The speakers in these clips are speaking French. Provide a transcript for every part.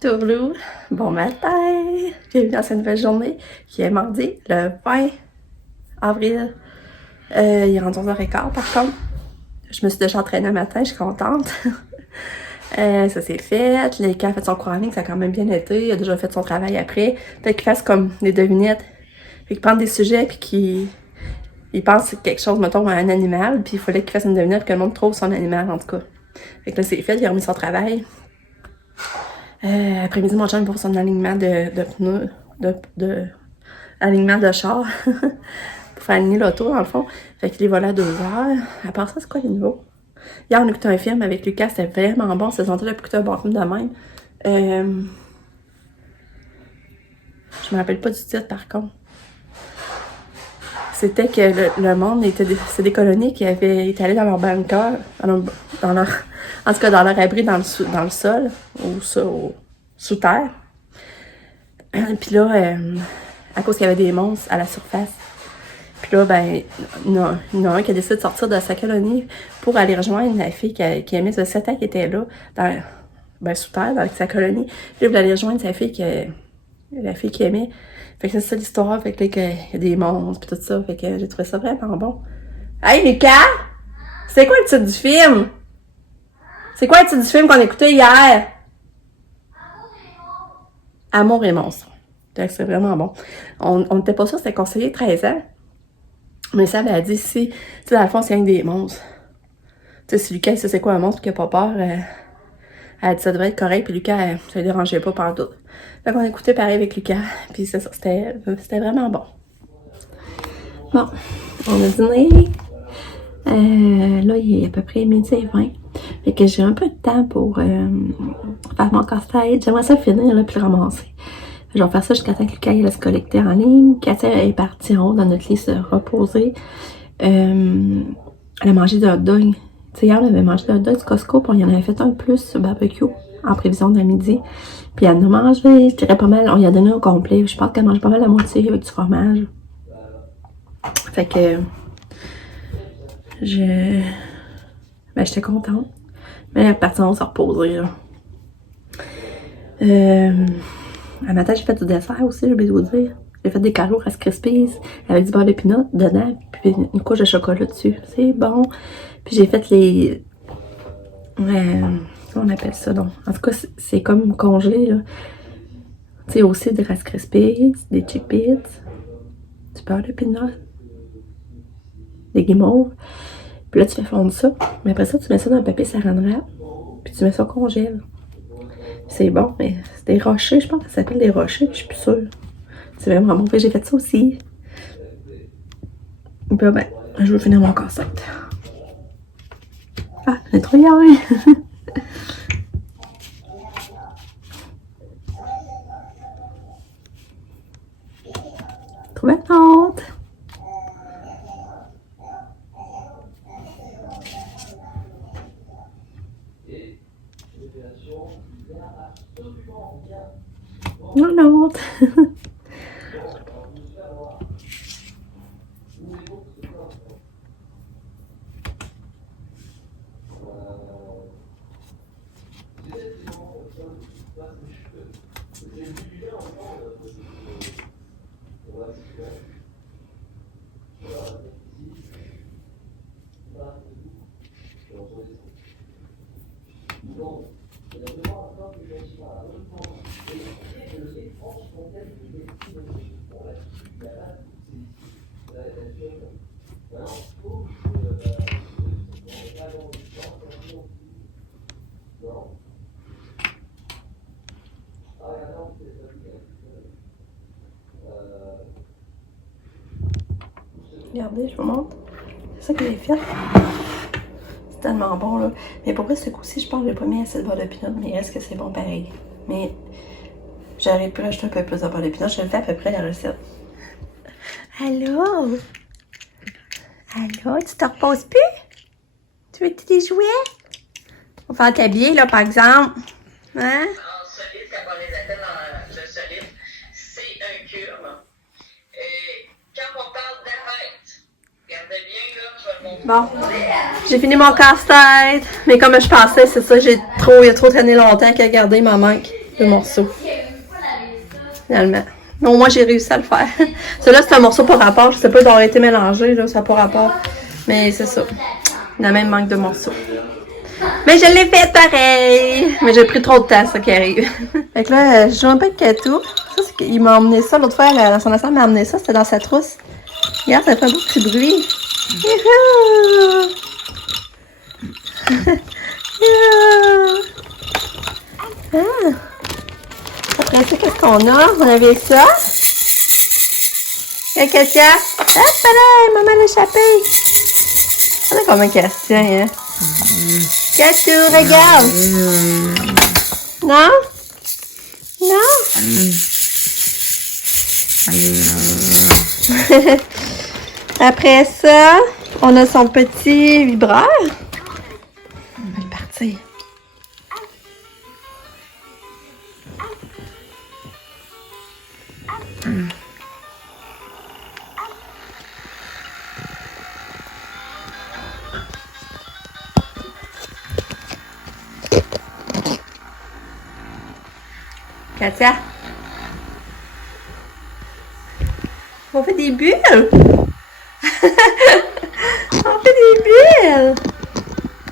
Tourlou, bon matin! Bienvenue dans cette nouvelle journée qui est mardi, le 20 avril. Il est rendu 11h15 par contre. Je me suis déjà entraînée un matin, je suis contente. Ça s'est fait. Léka a fait son cours en ligne, ça a quand même bien été. Il a déjà fait son travail après. Peut-être qu'il fasse comme des devinettes. Fait qu'il prenne des sujets puis qu'il pense quelque chose, mettons, à un animal. Puis il fallait qu'il fasse une devinette que le monde trouve son animal en tout cas. Fait que là c'est fait, il a remis son travail. Après-midi, mon chum pour son alignement de pneus, alignement de char, pour faire aligner l'auto, dans le fond. Fait qu'il est volé à 2h. À part ça, c'est quoi les nouveaux? Hier, on a écouté un film avec Lucas, c'était vraiment bon. Cette saison-là, j'ai écouté un bon film de même. Je me rappelle pas du titre, par contre. C'était que le monde c'est des colonies qui étaient allés dans leur bunker, dans leur, en tout cas dans leur abri dans le sol, ou sous terre. Puis là, à cause qu'il y avait des monstres à la surface. Puis là, ben, il y en a un qui a décidé de sortir de sa colonie pour aller rejoindre la fille qui aimait ce 7 ans qui était là, sous terre, dans sa colonie. Puis là, il voulait aller rejoindre sa fille la fille qu'il aimait. Fait que c'est ça l'histoire, fait que là, il y a des monstres pis tout ça, fait que j'ai trouvé ça vraiment bon. Hey Lucas! C'est quoi le titre du film? C'est quoi le titre du film qu'on a écouté hier? Amour et monstre. C'est vraiment bon. On n'était pas sûr, c'était conseillé 13 ans. Mais ça m'a dit si, tu sais, dans le fond, c'est rien que des monstres. Tu sais, si Lucas, il sait c'est quoi un monstre qui a pas peur, elle a dit ça devrait être correct, puis Lucas, ça le dérangeait pas par tout. Fait qu'on écoutait pareil avec Lucas, puis c'est ça, c'était vraiment bon. Bon, on a dîné. Là, il est à peu près 12h20. Fait que j'ai un peu de temps pour faire mon casse-tête. J'aimerais ça finir, là, puis le ramasser. Je vais faire ça jusqu'à temps que Lucas aille se collecter en ligne. Katia est partie en haut dans notre lit se reposer. Elle a mangé des hot dogs. Tu sais, hier, on avait mangé des hot dogs du Costco, puis on y en avait fait un de plus sur barbecue en prévision de midi. Puis elle en a mangé, je dirais pas mal. On y a donné au complet. Je pense qu'elle mange pas mal la moitié avec du fromage. Fait que j'étais contente. Mais elle est partie en haut se reposer, là. À matin, j'ai fait du dessert aussi, j'ai oublié de vous dire. J'ai fait des carreaux Rice Krispies avec du beurre de pinot dedans, puis une couche de chocolat dessus. C'est bon. Puis j'ai fait les... comment on appelle ça, donc? En tout cas, c'est comme congelé, là. Tu sais, aussi des Rice Krispies, des Chip-Its, du beurre de pinot, des guimauves. Puis là, tu fais fondre ça. Mais après ça, tu mets ça dans un papier saran wrap, puis tu mets ça au congèle. C'est bon, mais c'est des rochers, je pense que ça s'appelle des rochers, je suis plus sûre. C'est vraiment bon, j'ai fait ça aussi. Et puis ben, je veux finir mon casse-tête. Ah, j'en ai trop hier. Trop bien honte. Non, honte. Regardez, je vous montre. C'est ça que j'ai fait. C'est tellement bon, là. Mais pour vrai, ce coup-ci, je pense que j'ai pas mis assez de beurre de pinot, mais est-ce que c'est bon pareil? Mais j'aurais pu rajouter un peu plus de beurre de pinot. Je le fais à peu près la recette. Allô? Allô? Tu te reposes plus? Tu veux tes jouets? On va faire t'habiller, là, par exemple. Hein? En solide, quand on les appelle le solide, c'est un cube. Quand on parle d'arrête, regardez bien, là, je vais le montrer. Bon, j'ai fini mon casse-tête. Mais comme je pensais, c'est ça, il a trop traîné longtemps qu'à garder, il m'en manque. 2 morceaux. Finalement. Non, moi, j'ai réussi à le faire. Celui-là, c'est un morceau par rapport. Je sais pas, il aurait été mélangé, là, ça n'a pas rapport. Mais c'est ça. Il y a même manque de morceaux. Mais je l'ai fait pareil! Mais j'ai pris trop de temps, ça qui arrive. Fait que là, je joue un peu de Katou. Ça, c'est qu'il m'a emmené ça. L'autre fois, son ensemble m'a emmené ça. C'était dans sa trousse. Regarde, ça fait un beau petit bruit. Youhou! Youhou! Ah! Après ça, qu'est-ce qu'on a? On avait ça. Et Katia? Ah, pas là! Maman l'a échappé! On a combien de questions, hein? Katou, regarde! Non? Non? Après ça, on a son petit vibreur. On va le partir. Katia? On fait des bulles! On fait des bulles!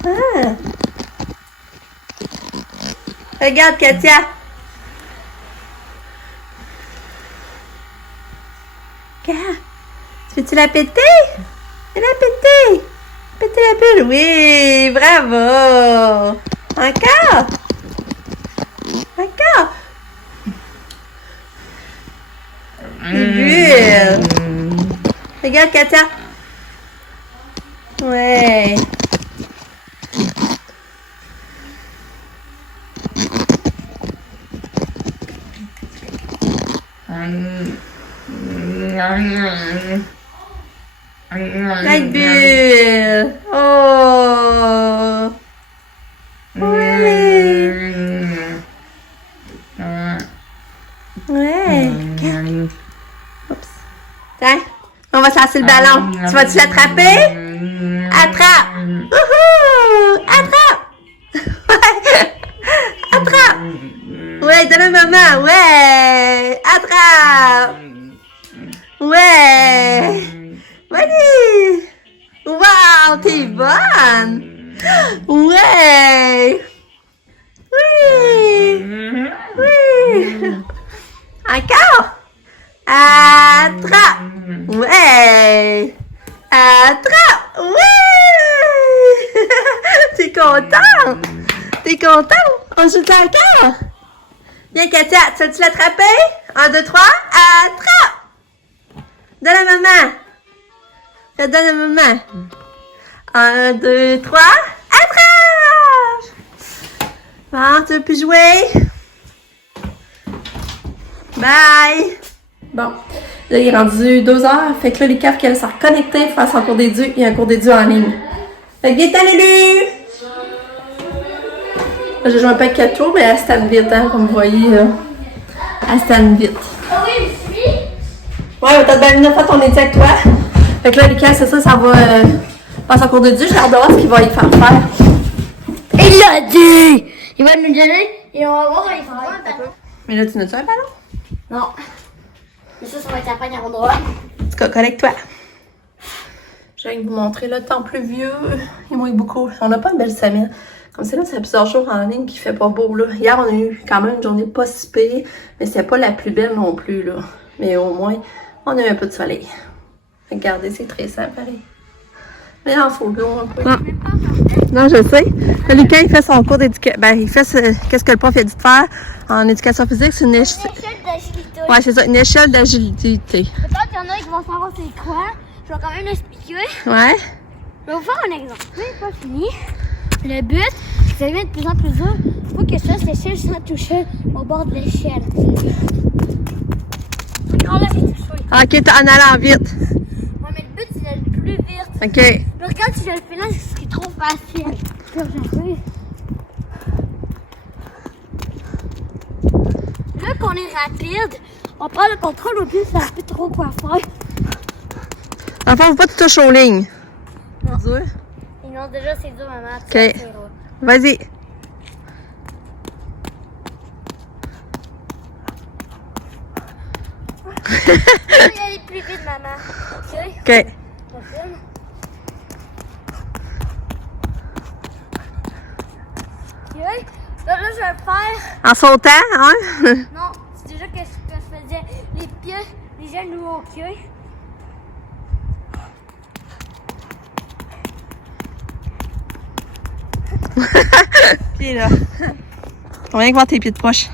Ah. Regarde, Katia! Regarde! Veux-tu la péter? Elle a pété! Péter la bulle! Oui! Bravo! Encore! Encore! Des bulles! Regarde, Katia! Ouais! La bulle! Oh! Ouais! Ouais! Oups. Tiens, on va chasser le ballon. Tu vas-tu l'attraper? Attrape! Wouhou! Attrape! Attrape! Ouais, donne à maman! Ouais! Attrape! Ouais! Vas-y! Wow, t'es bonne! Ouais! Oui! Oui! Encore! Attrape! Ouais! Attrape! Ouais! T'es content? T'es content? On joue encore? Viens, Katia, tu vas-tu l'attraper? 1, 2, 3, attrape! Donne à maman! Donne à maman! 1, 2, 3, attrape! Bon, tu veux plus jouer? Bye! Bon, là, il est rendu 2 heures. Fait que là, les caves qu'elle s'est reconnectée pour faire son cours des dieux. Il y a un cours des dieux en ligne. Fait que viens, Lulu! Là, j'ai joué un peu avec Katou, mais elle se tanne vite, hein, comme vous voyez. Elle se tanne vite. Ouais, on va peut-être bien venir faire ton étude avec toi. Fait que là, Lucas, c'est ça, ça va faire son cours de dieu. J'ai hâte de voir ce qu'il va y faire faire. Il l'a dit! Il va nous donner et on va voir il va faire. Mais là, tu n'as-tu un ballon? Non. Mais ça va être la première endroit. En tout cas, connecte-toi. Je viens de vous montrer le temps pluvieux. Il mouille beaucoup. On n'a pas une belle semaine. Comme c'est là, ça fait plusieurs jours en ligne qu'il fait pas beau, là. Hier, on a eu quand même une journée pas si pire, mais c'était pas la plus belle non plus, là. Mais au moins, on a eu un peu de soleil. Regardez, c'est très simple, pareil. Mais là, il faut l'eau un peu. Ah. Non, je sais. Là, Lucas, il fait son cours d'éducation. Ben, il fait qu'est-ce que le prof a dit de faire en éducation physique. C'est une échelle d'agilité. Ouais, c'est ça, une échelle d'agilité. Peut-être qu'il y en a qui vont savoir c'est quoi. Je vais quand même l'expliquer. Ouais. Je vais vous faire un exemple. C'est pas fini. Le but, c'est que ça devient de plus en plus dur. Il faut que je fasse l'échelle sans toucher au bord de l'échelle. Oh là, j'ai touché. Ok, t'es en allant vite. Ouais, mais le but, c'est d'aller plus vite. Ok. Mais regarde, si je le fais là, ce serait trop facile. Là qu'on est rapide, on prend le contrôle au but, ça ne sait plus trop quoi faire. Enfin, faut pas que tu touches aux lignes. Non. Dur. Et non, déjà, c'est dur, maman. Ok. Vas-y. Je vais y aller plus vite, maman. OK? OK. On filme. OK? Là, je vais le faire. En sautant, hein? Non, c'est déjà que je faisais les pieds, les genoux, OK? Pieds là. On vient voir tes pieds de poche.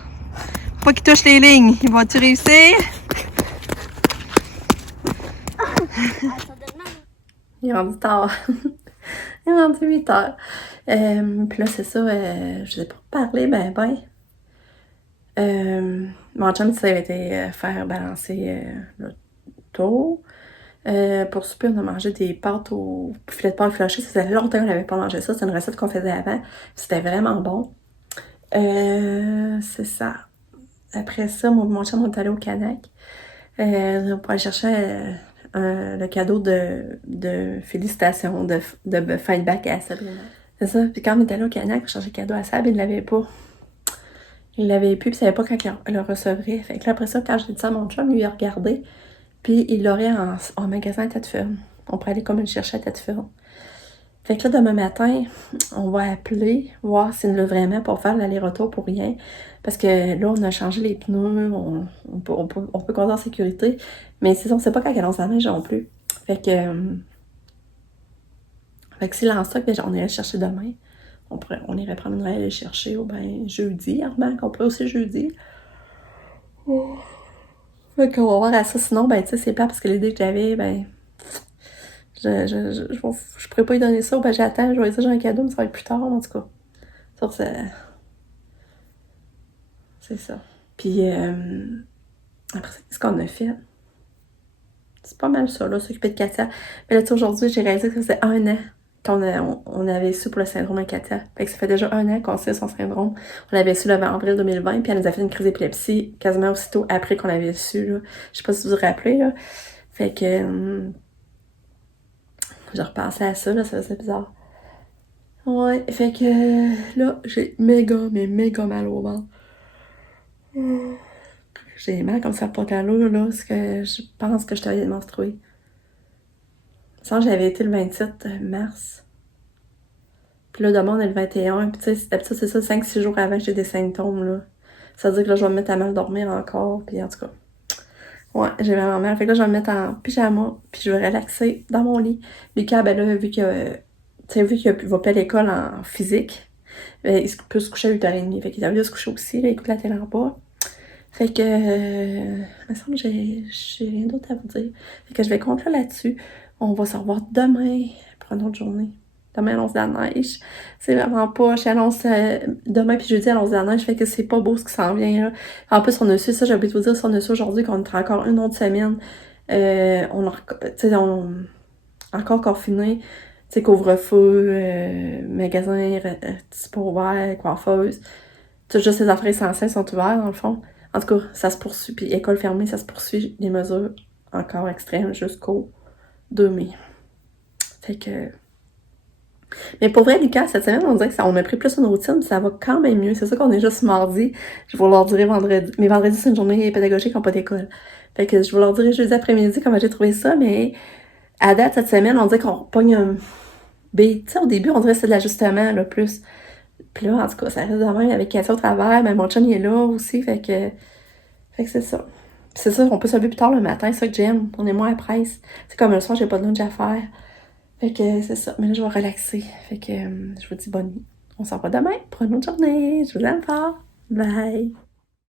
Faut pas qu'ils touchent les lignes. Vas-tu réussir? Il est rendu tard. Il est rendu 8 heures. Puis là, c'est ça, je sais pas parler, mon chum, ça avait été faire balancer l'auto. Pour souper, on a mangé des pâtes au filet de pâte flanché. Ça faisait longtemps qu'on n'avait pas mangé ça. C'est une recette qu'on faisait avant. C'était vraiment bon. C'est ça. Après ça, mon chum, on est allé au Canac pour aller chercher le cadeau de félicitations, de feedback à Sabrina. C'est ça. Puis quand on est allé au Canac pour chercher le cadeau à Sab, il l'avait pas. Il l'avait plus, puis il savait pas quand il le recevrait. Fait que là, après ça, quand j'ai dit ça à mon chum, lui, il a regardé. Puis il l'aurait en magasin à Tête-Ferme. On pourrait aller comme le chercher à Tête-Ferme. Fait que là, demain matin, on va appeler, voir s'il l'a vraiment pour faire l'aller-retour pour rien. Parce que là, on a changé les pneus, on peut conduire en sécurité. Mais c'est ça, on sait pas quand elle lance la neige non plus. Fait que s'il lance ça, on irait le chercher demain. On irait prendre une raille et le chercher ou ben jeudi, on pourrait aussi jeudi. Oh. Fait qu'on va voir à ça. Sinon, ben tu sais, c'est pas parce que l'idée que j'avais, ben je pourrais pas lui donner ça, ben j'attends, je vais lui dire j'ai un cadeau, mais ça va être plus tard, en tout cas. Ça, c'est ça. Puis après, ce qu'on a fait, c'est pas mal ça, là, s'occuper de Katia. Mais là, tu sais, aujourd'hui, j'ai réalisé que ça faisait 1 an qu'on avait su pour le syndrome de Katia. Fait que ça fait déjà 1 an qu'on sait son syndrome. On l'avait su le 20 avril 2020, puis elle nous a fait une crise d'épilepsie quasiment aussitôt après qu'on l'avait su, là. Je sais pas si vous vous rappelez, là. Fait que je repensais à ça, là, ça faisait bizarre. Ouais, fait que là, j'ai méga mal au ventre. J'ai mal comme ça pour l'eau, là, parce que je pense que je t'avais menstrué. Ça, j'avais été le 27 mars. Puis là, demain, on est le 21. Puis tu sais, d'habitude, c'est ça, 5-6 jours avant que j'ai des symptômes, là. Ça veut dire que là, je vais me mettre à mal dormir encore. Puis en tout cas, ouais, j'ai vraiment mal. Fait que là, je vais me mettre en pyjama. Puis je vais relaxer dans mon lit. Lucas, ben là, vu qu'il va pas à l'école en physique, ben, il peut se coucher à 8h30. Fait qu'il a voulu se coucher aussi, là, il écoute la télé en bas. Fait que, il me semble que j'ai rien d'autre à vous dire. Fait que je vais conclure là-dessus. On va se revoir demain pour une autre journée. Demain, annonce de la neige. C'est vraiment pas... J'annonce demain puis jeudi, annonce de la neige. Fait que c'est pas beau ce qui s'en vient, là. En plus, on a su, ça, j'ai oublié de vous dire, si on a su aujourd'hui qu'on est encore une autre semaine. On a encore confiné. Tu sais, couvre-feu, magasin, c'est pas ouvert, coiffeuse. Tout juste ces affaires essentielles sont ouvertes, dans le fond. En tout cas, ça se poursuit. Puis école fermée, ça se poursuit. Les mesures encore extrêmes jusqu'au 2 mai. Fait que... Mais pour vrai, Lucas, cette semaine, on dirait que on m'a pris plus une routine, puis ça va quand même mieux. C'est ça qu'on est juste mardi. Je vous leur dirai vendredi. Mais vendredi, c'est une journée pédagogique, on n'a pas d'école. Fait que je vous leur dirai jeudi après-midi comment j'ai trouvé ça, mais à date, cette semaine, on dirait qu'on pogne un... Tu sais, au début, on dirait que c'est de l'ajustement, là, plus. Puis là, en tout cas, ça reste de même avec Katia au travers, mais mon chum, il est là aussi, fait que c'est ça. C'est ça, on peut se lever plus tard le matin, c'est ça que j'aime. On est moins à presse. C'est comme le soir, j'ai pas de lunch à faire. Fait que c'est ça. Mais là, je vais relaxer. Fait que je vous dis bonne nuit. On s'en va demain pour une autre journée. Je vous aime fort. Bye!